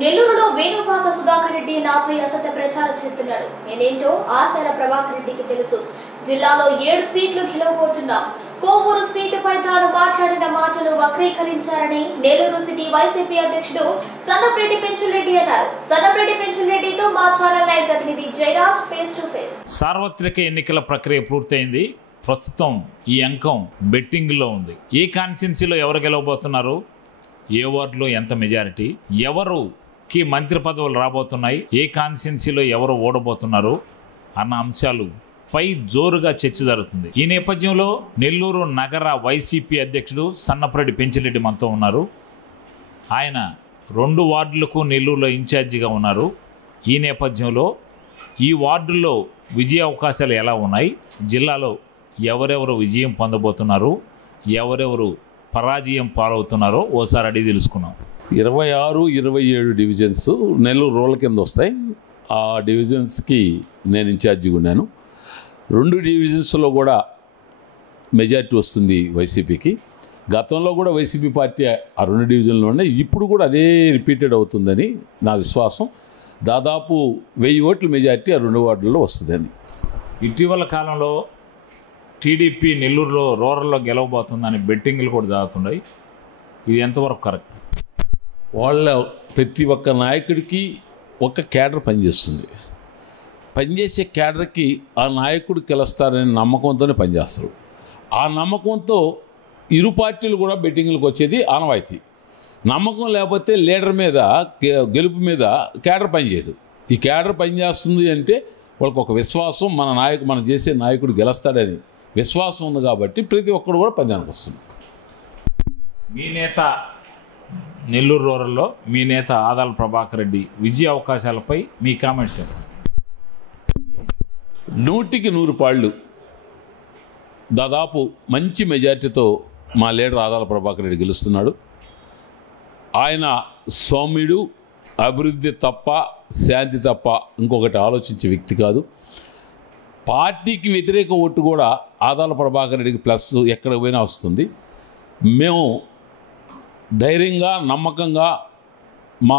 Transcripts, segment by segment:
నెల్లూరులో వేణుపాక సుధాకర్ రెడ్డి నాపై అసత్య ప్రచారం చేస్తున్నాడు. నేనేంటో ఆర్తాల ప్రభాకర్ రెడ్డికి తెలుసు. జిల్లాలో 7 సీట్లు గెలవబోతున్నాం. కోవూరు సీటుపై తాను మాట్లాడిన మాటలు వక్రీకరించారని నెల్లూరు సిటీ వైసీపీ అధ్యక్షుడు సన్నపరెడ్డి పెంచులరెడ్డి అన్నారు. సన్నపరెడ్డి పెంచులరెడ్డితో మా ఛానల్ లైవ్ ప్రతినిధి జయరాజ్ ఫేస్ టు ఫేస్. సార్వత్రిక ఎన్నికల ప్రక్రియ పూర్తయింది. ప్రస్తుతం ఈ అంకం బెట్టింగ్లో ఉంది. ఈ కాన్స్టిట్యున్సీలో ఎవరు గెలవబోతున్నారు, ఏ వార్డులో ఎంత మెజారిటీ, ఎవరుకి మంత్రి పదవులు రాబోతున్నాయి, ఏ కాన్స్టిట్యున్సీలో ఎవరు ఓడబోతున్నారు అన్న అంశాలు పై జోరుగా చర్చ జరుగుతుంది. ఈ నేపథ్యంలో నెల్లూరు నగర వైసీపీ అధ్యక్షుడు సన్నపరెడ్డి పెంచిరెడ్డి మనతో ఉన్నారు. ఆయన 2 వార్డులకు నెల్లూరులో ఇన్ఛార్జిగా ఉన్నారు. ఈ నేపథ్యంలో ఈ వార్డుల్లో విజయ అవకాశాలు ఎలా ఉన్నాయి, జిల్లాలో ఎవరెవరు విజయం పొందబోతున్నారు, ఎవరెవరు పరాజయం పాలవుతున్నారో ఓసారి అడిగి తెలుసుకున్నాం. 26, 27 డివిజన్స్ నెల్లూరు రూరల్ కింద వస్తాయి. ఆ డివిజన్స్కి నేను ఇన్ఛార్జిగా ఉన్నాను. 2 డివిజన్స్లో కూడా మెజారిటీ వస్తుంది వైసీపీకి. గతంలో కూడా వైసీపీ పార్టీ ఆ 2 డివిజన్లో ఉన్నాయి. ఇప్పుడు కూడా అదే రిపీటెడ్ అవుతుందని నా విశ్వాసం. దాదాపు 1000 ఓట్ల మెజారిటీ ఆ 2 వార్డుల్లో వస్తుందని. ఇటీవల కాలంలో టీడీపీ నెల్లూరులో రూరల్లో గెలవబోతుందని బెట్టింగ్లు కూడా జరుగుతున్నాయి. ఇది ఎంతవరకు కరెక్ట్? వాళ్ళ ప్రతి ఒక్క నాయకుడికి ఒక క్యాడర్ పనిచేస్తుంది. పనిచేసే క్యాడర్కి ఆ నాయకుడు గెలుస్తారనే నమ్మకంతోనే పనిచేస్తారు. ఆ నమ్మకంతో ఇరు పార్టీలు కూడా బెట్టింగ్లకు వచ్చేది ఆనవాయితీ. నమ్మకం లేకపోతే లీడర్ మీద, గెలుపు మీద క్యాడర్ పనిచేయదు. ఈ క్యాడర్ పనిచేస్తుంది అంటే వాళ్ళకి ఒక విశ్వాసం, మనం చేసే నాయకుడు గెలుస్తాడని విశ్వాసం ఉంది. కాబట్టి ప్రతి ఒక్కరు కూడా పందానికి వస్తుంది. మీ నేత నెల్లూరు రూరల్లో మీ నేత ఆదాల ప్రభాకర్ రెడ్డి విజయ అవకాశాలపై మీ కామెంట్స్ చెప్పండి. 100కి 100 పాళ్ళు దాదాపు మంచి మెజార్టీతో మా లీడర్ ఆదాల ప్రభాకర్ రెడ్డి గెలుస్తున్నాడు. ఆయన సౌమ్యుడు, అభివృద్ధి తప్ప శాంతి తప్ప ఇంకొకటి ఆలోచించే వ్యక్తి కాదు. పార్టీకి వ్యతిరేక ఓటు కూడా ఆదాల ప్రభాకర్ రెడ్డికి ప్లస్ ఎక్కడ పోయినా వస్తుంది. మేము ధైర్యంగా, నమ్మకంగా మా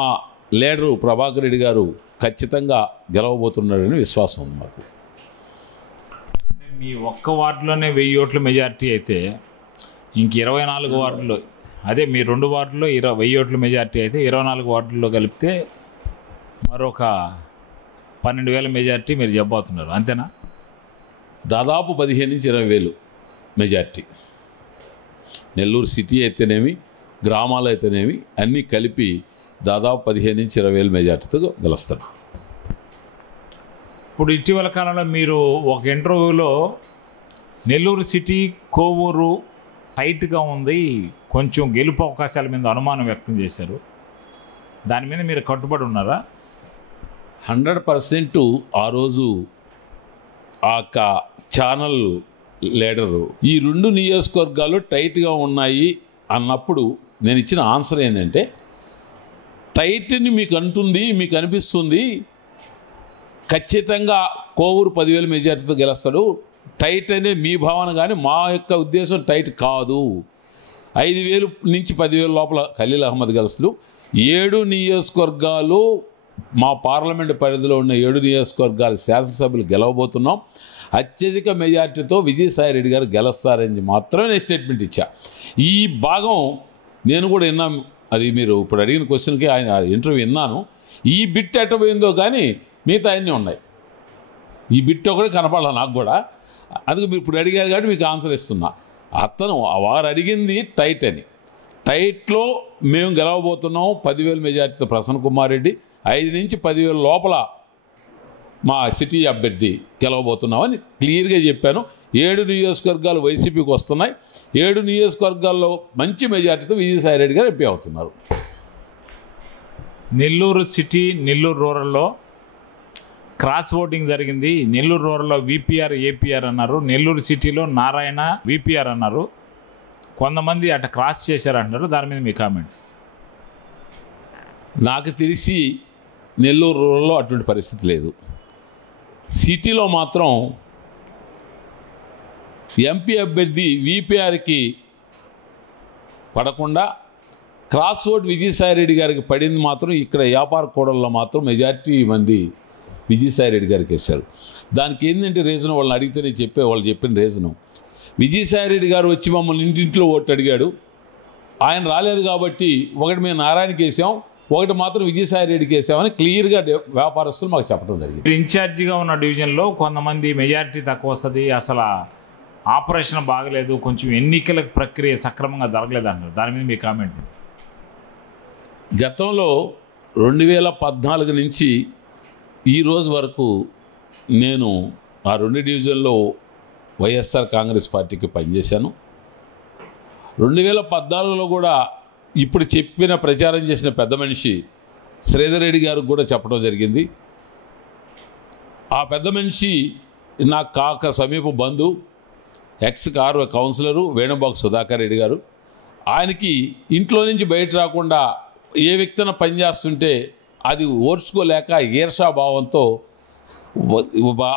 లీడరు ప్రభాకర్ రెడ్డి గారు ఖచ్చితంగా గెలవబోతున్నాడని విశ్వాసం ఉంది మాకు. మీ ఒక్క వార్డులోనే 1000 ఓట్ల మెజారిటీ అయితే ఇంక 24 వార్డుల్లో, అదే మీ 2 వార్డుల్లో 1000 ఓట్ల మెజారిటీ అయితే 24 వార్డుల్లో కలిపితే మరొక 12,000 మెజారిటీ మీరు చెప్పబోతున్నారు, అంతేనా? దాదాపు 15 నుంచి 20,000 మెజార్టీ. నెల్లూరు సిటీ అయితేనేమి, గ్రామాలు అయితేనేమి అన్నీ కలిపి దాదాపు 15 నుంచి 20,000 మెజార్టీతో గెలుస్తాడు. ఇప్పుడు ఇటీవల కాలంలో మీరు ఒక ఇంటర్వ్యూలో నెల్లూరు సిటీ, కోవూరు టైట్గా ఉంది, కొంచెం గెలుపు అవకాశాల మీద అనుమానం వ్యక్తం చేశారు. దాని మీద మీరు కట్టుబడి ఉన్నారా? 100% ఆ రోజు ఆ ఛానల్ లీడరు ఈ 2 నియోజకవర్గాలు టైట్గా ఉన్నాయి అన్నప్పుడు నేను ఇచ్చిన ఆన్సర్ ఏంటంటే, టైట్ని మీకు అంటుంది, మీకు అనిపిస్తుంది, ఖచ్చితంగా కోవూరు 10,000 మెజార్టీతో గెలుస్తాడు. టైట్ అనే మీ భావన, కానీ మా యొక్క ఉద్దేశం టైట్ కాదు. 5,000 నుంచి 10,000 లోపల ఖలీల్ అహ్మద్ గెలుస్తాడు. 7 నియోజకవర్గాలు, మా పార్లమెంటు పరిధిలో ఉన్న 7 నియోజకవర్గాల శాసనసభ్యులు గెలవబోతున్నాం. అత్యధిక మెజార్టీతో విజయసాయిరెడ్డి గారు గెలుస్తారని మాత్రమే నేను స్టేట్మెంట్ ఇచ్చా. ఈ భాగం నేను కూడా విన్నాను. అది మీరు ఇప్పుడు అడిగిన క్వశ్చన్కి ఆయన ఇంటర్వ్యూ విన్నాను. ఈ బిట్ ఎట్టబోయిందో కానీ మిగతా అన్నీ ఉన్నాయి. ఈ బిట్ ఒకటి కనపడాల నాకు కూడా. అందుకే మీరు ఇప్పుడు అడిగారు కాబట్టి మీకు ఆన్సర్ ఇస్తున్నా. వారు అడిగింది టైట్ అని. టైట్లో మేము గెలవబోతున్నాం 10,000 మెజార్టీతో ప్రసన్న కుమార్ రెడ్డి, 5 నుంచి 10,000 లోపల మా సిటీ అభ్యర్థి గెలవబోతున్నామని క్లియర్గా చెప్పాను. 7 నియోజకవర్గాలు వైసీపీకి వస్తున్నాయి. 7 నియోజకవర్గాల్లో మంచి మెజార్టీతో విజయసాయిరెడ్డి గారు ఎంపీ అవుతున్నారు. నెల్లూరు సిటీ, నెల్లూరు రూరల్లో క్రాస్ ఓటింగ్ జరిగింది. నెల్లూరు రూరల్లో VPR, APR అన్నారు. నెల్లూరు సిటీలో నారాయణ VPR అన్నారు. కొంతమంది అట్లా క్రాస్ చేశారంటున్నారు. దాని మీద మీ కామెంట్. నాకు తెలిసి నెల్లూరు రూరల్లో అటువంటి పరిస్థితి లేదు. సిటీలో మాత్రం ఎంపీ అభ్యర్థి VPRకి పడకుండా క్రాస్ ఓట్ విజయసాయిరెడ్డి గారికి పడింది మాత్రం ఇక్కడ వ్యాపార కూడల్లో మాత్రం మెజారిటీ మంది విజయసాయిరెడ్డి గారికి వేశారు. దానికి ఏంటంటే రీజన్ వాళ్ళని అడిగితేనే వాళ్ళు చెప్పిన రీజను, విజయసాయిరెడ్డి గారు వచ్చి మమ్మల్ని ఇంటింట్లో ఓటు అడిగాడు, ఆయన రాలేదు కాబట్టి ఒకటి మేము నారాయణకి వేసాం, ఒకటి మాత్రం విజయసాయిరెడ్డికి వేసామని క్లియర్గా వ్యాపారస్తులు మాకు చెప్పడం జరిగింది. ఇన్ఛార్జిగా ఉన్న డివిజన్లో కొంతమంది మెజారిటీ తక్కువ వస్తుంది, అసలు ఆపరేషన్ బాగలేదు, కొంచెం ఎన్నికల ప్రక్రియ సక్రమంగా జరగలేదు అంటారు. దాని మీద మీ కామెంట్. గతంలో 2014 నుంచి ఈ రోజు వరకు నేను ఆ 2 డివిజన్లో వైఎస్ఆర్ కాంగ్రెస్ పార్టీకి పనిచేశాను. 2014లో కూడా ఇప్పుడు చెప్పిన ప్రచారం చేసిన పెద్ద మనిషి శ్రీధర్ రెడ్డి గారికి కూడా చెప్పడం జరిగింది. ఆ పెద్ద మనిషి నాకు కాక సమీప బంధు, ఎక్స్ కౌన్సిలరు వేణుబాబు సుధాకర్ రెడ్డి గారు. ఆయనకి ఇంట్లో నుంచి బయట రాకుండా ఏ వ్యక్తిన పనిచేస్తుంటే అది ఓర్చుకోలేక ఈర్షాభావంతో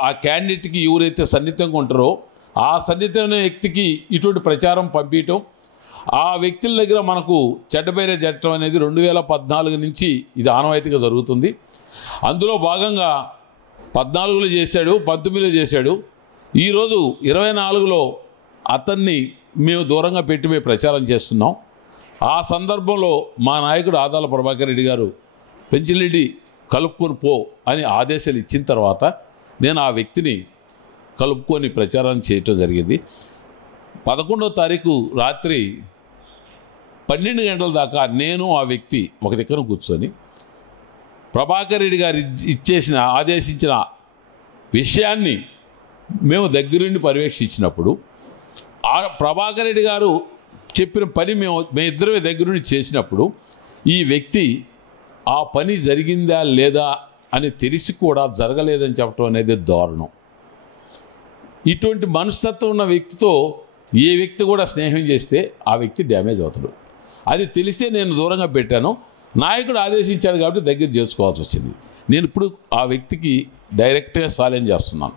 ఆ క్యాండిడేట్కి ఎవరైతే సన్నిహితంగా ఉంటారో ఆ సన్నిహితమైన వ్యక్తికి ఇటువంటి ప్రచారం పంపించటం, ఆ వ్యక్తుల దగ్గర మనకు చెడ్డపేరే జరగటం అనేది 2014 నుంచి ఇది ఆనవాయితీగా జరుగుతుంది. అందులో భాగంగా 14లో చేశాడు, 19లో చేశాడు. ఈరోజు 24లో అతన్ని మేము దూరంగా పెట్టి మేము ప్రచారం చేస్తున్నాం. ఆ సందర్భంలో మా నాయకుడు ఆదాల ప్రభాకర్ రెడ్డి గారు పెంచిరెడ్డి కలుపుకొని పో అని ఆదేశాలు ఇచ్చిన తర్వాత నేను ఆ వ్యక్తిని కలుపుకొని ప్రచారం చేయటం జరిగింది. 11వ తారీఖు రాత్రి 12 గంటల దాకా నేను ఆ వ్యక్తి ఒక దగ్గర కూర్చొని ప్రభాకర్ రెడ్డి గారు ఆదేశించిన విషయాన్ని మేము దగ్గరుండి పర్యవేక్షించినప్పుడు ఆ ప్రభాకర్ రెడ్డి గారు చెప్పిన పని మేమిద్దరమే దగ్గరుండి చేసినప్పుడు ఈ వ్యక్తి ఆ పని జరిగిందా లేదా అని తెలిసి కూడా జరగలేదని చెప్పడం అనేది దారుణం. ఇటువంటి మనస్తత్వం ఉన్న వ్యక్తితో ఏ వ్యక్తి కూడా స్నేహం చేస్తే ఆ వ్యక్తి డ్యామేజ్ అవుతాడు. అది తెలిసే నేను దూరంగా పెట్టాను. నాయకుడు ఆదేశించాడు కాబట్టి దగ్గర చేర్చుకోవాల్సి వచ్చింది. నేను ఇప్పుడు ఆ వ్యక్తికి డైరెక్ట్గా ఛాలెంజ్ చేస్తున్నాను.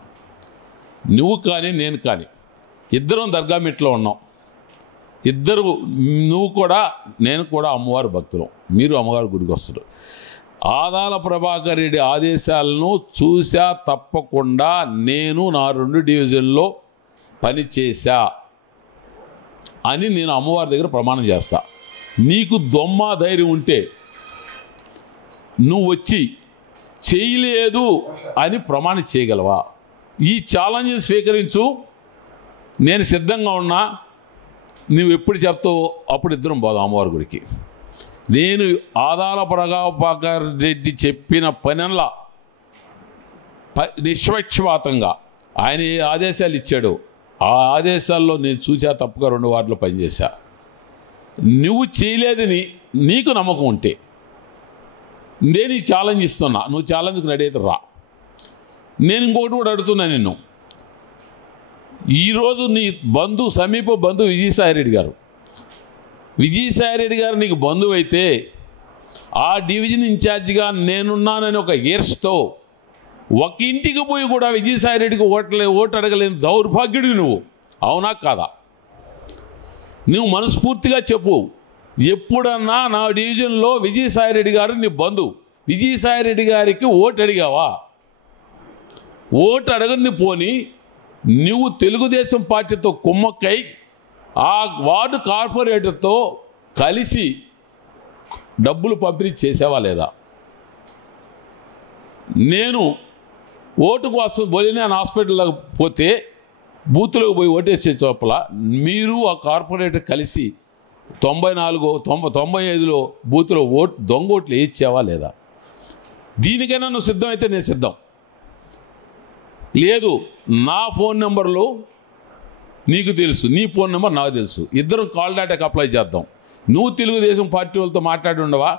నువ్వు కానీ నేను కానీ ఇద్దరం దర్గా మెట్లో ఉన్నాం. ఇద్దరు, నువ్వు కూడా నేను కూడా అమ్మవారి భక్తులం, మీరు అమ్మవారి గుడికి వస్తారు. ఆదాల ప్రభాకర్ రెడ్డి ఆదేశాలను చూసా తప్పకుండా నేను నా 2 డివిజన్లో పనిచేశా అని నేను అమ్మవారి దగ్గర ప్రమాణం చేస్తా. నీకు దొమ్మ ధైర్యం ఉంటే నువ్వు వచ్చి చేయలేదు అని ప్రమాణం చేయగలవా? ఈ ఛాలెంజ్ స్వీకరించు, నేను సిద్ధంగా ఉన్నా. నువ్వు ఎప్పుడు చెప్తావు అప్పుడు ఇద్దరం పోదాం అమ్మవారి గుడికి. నేను ఆదాల ప్రభాకర్ రెడ్డి చెప్పిన పనిలా నిష్పక్షపాతంగా ఆయన ఏ ఆదేశాలు ఇచ్చాడో ఆ ఆదేశాల్లో నేను చూసా తప్పుగా 2 వార్డులో పనిచేశా. నువ్వు చేయలేదని నీకు నమ్మకం ఉంటే నేను ఈ ఛాలెంజ్ ఇస్తున్నా, నువ్వు ఛాలెంజ్కి రెడీ అయితే రా. నేను ఇంకొకటి కూడా అడుగుతున్నా నిన్ను. ఈరోజు నీ సమీప బంధు విజయసాయిరెడ్డి గారు నీకు బంధువు అయితే ఆ డివిజన్ ఇన్ఛార్జిగా నేనున్నానని ఒక ఈర్ష్తో ఒక ఇంటికి పోయి కూడా విజయసాయిరెడ్డికి ఓటు అడగలేని దౌర్భాగ్యుడివి నువ్వు. అవునా కాదా? నువ్వు మనస్ఫూర్తిగా చెప్పు. ఎప్పుడన్నా నా డివిజన్లో విజయసాయిరెడ్డి గారు నీ బంధువు, విజయసాయిరెడ్డి గారికి ఓటు అడిగావా? ఓటు అడగని పోని నువ్వు తెలుగుదేశం పార్టీతో కుమ్మక్కై ఆ వార్డు కార్పొరేటర్తో కలిసి డబ్బులు పంపిణీ చేసావా లేదా? నేను ఓటు కోసం బొలినాన్ హాస్పిటల్లోకి పోతే బూత్లోకి పోయి ఓటేసే చోపల మీరు ఆ కార్పొరేటర్ కలిసి 95లో బూత్లో దొంగ ఓట్లు వేయించావా లేదా? దీనికైనా నువ్వు సిద్ధమైతే నేను సిద్ధం. లేదు, నా ఫోన్ నెంబర్లో నీకు తెలుసు, నీ ఫోన్ నెంబర్ నాకు తెలుసు, ఇద్దరం కాల్ డేటాకి అప్లై చేద్దాం. నువ్వు తెలుగుదేశం పార్టీ వాళ్ళతో మాట్లాడి ఉండవా?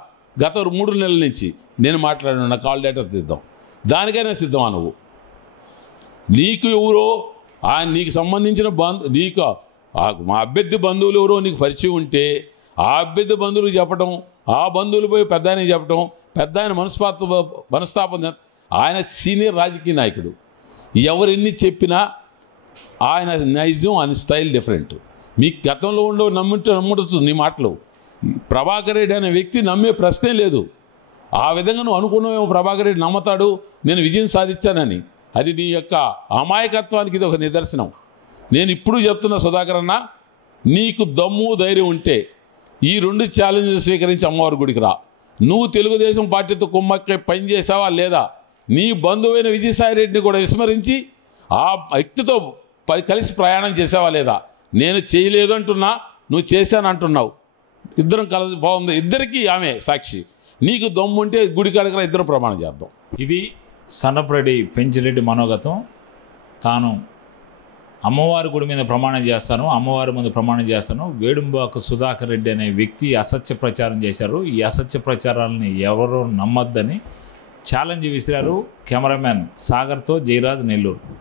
గత 3 నెలల నుంచి నేను మాట్లాడిన కాల్ డేటా తీద్దాం. దానికైనా సిద్ధమా నువ్వు? నీకు ఎవరో నీకు సంబంధించిన నీకు మా అభ్యర్థి బంధువులు ఎవరో నీకు పరిచయం ఉంటే ఆ అభ్యర్థి బంధువులకు చెప్పడం, ఆ బంధువులు పోయి పెద్ద ఆయనకి చెప్పడం, పెద్ద ఆయన మనస్తాపం. ఆయన సీనియర్ రాజకీయ నాయకుడు, ఎవరెన్ని చెప్పినా ఆయన నైజం, ఆయన స్టైల్ డిఫరెంట్. మీకు గతంలో నమ్ముంటే నమ్ముడచ్చు నీ మాటలు. ప్రభాకర్ రెడ్డి అనే వ్యక్తి నమ్మే ప్రశ్నే లేదు. ఆ విధంగా నువ్వు అనుకున్నావేమో ప్రభాకర్ రెడ్డి నమ్ముతాడు, నేను విజయం సాధించానని. అది నీ యొక్క అమాయకత్వానికి ఇది ఒక నిదర్శనం. నేను ఇప్పుడు చెప్తున్న సుధాకర్ అన్న, నీకు దమ్ము ధైర్యం ఉంటే ఈ 2 ఛాలెంజ్లు స్వీకరించి అమ్మవారి గుడికి రా. నువ్వు తెలుగుదేశం పార్టీతో కుమ్మక్కై పనిచేసావా లేదా? నీ బంధువైన విజయసాయి రెడ్డిని కూడా విస్మరించి ఆ వ్యక్తితో కలిసి ప్రయాణం చేసావా లేదా? నేను చేయలేదు అంటున్నా, నువ్వు చేశాను అంటున్నావు. ఇద్దరం కలిసి బాగుంది, ఇద్దరికీ ఆమె సాక్షి. నీకు దమ్ముంటే గుడి కాడకరా, ఇద్దరు ప్రమాణం చేద్దాం. ఇది సన్నపరెడ్డి పెంచిరెడ్డి మనోగతం. తాను అమ్మవారి గుడి మీద ప్రమాణం చేస్తాను, అమ్మవారి ముందు ప్రమాణం చేస్తాను. వేడుంబాక సుధాకర్ రెడ్డి అనే వ్యక్తి అసత్య ప్రచారం చేశారు. ఈ అసత్య ప్రచారాలని ఎవరూ నమ్మొద్దని ఛాలెంజ్ విసిరారు. కెమెరామ్యాన్ సాగర్తో జయరాజ్, నెల్లూరు.